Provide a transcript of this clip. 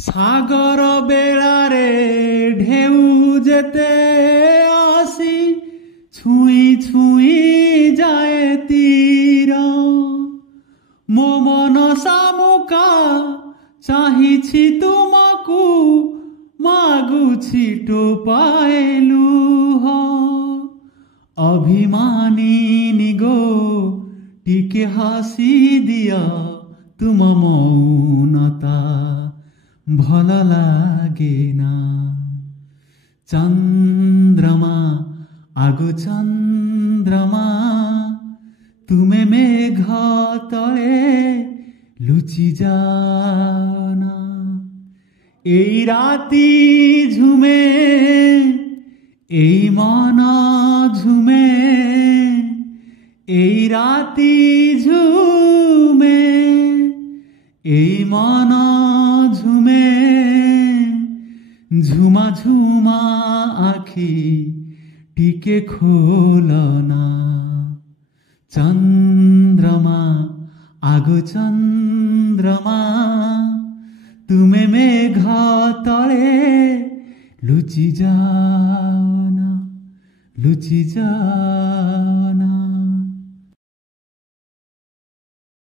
সাগর বেড়ারে ঢেউ যেতে আসি ছুঁই ছুঁই যায় তীর ମୋ ମନ ସାମୁକା ଚାହିଁଛି ତୁମକୁ ମାଗୁଛି ଟୋପାଏ ଲୁହ ଅଭିମାନିନୀ ଗୋ ଟିକେ ହସି ଦିଅ ତୁମ ମୌନତା ଭଲ ଲାଗେ ନା ଚନ୍ଦ୍ରମା আগো চন্দ্রমা তুমি মেঘ তলে লুচি যাও না এই রাতি ঝুমে এই মন ঝুমে এই রাতি ঝুমে এই মন ঝুমে ঝুমা ঝুমা আখি টিকে খোলো না চন্দ্রমা আগো চন্দ্রমা তুমি মেঘ তলে লুচি যাও না লুচি যাও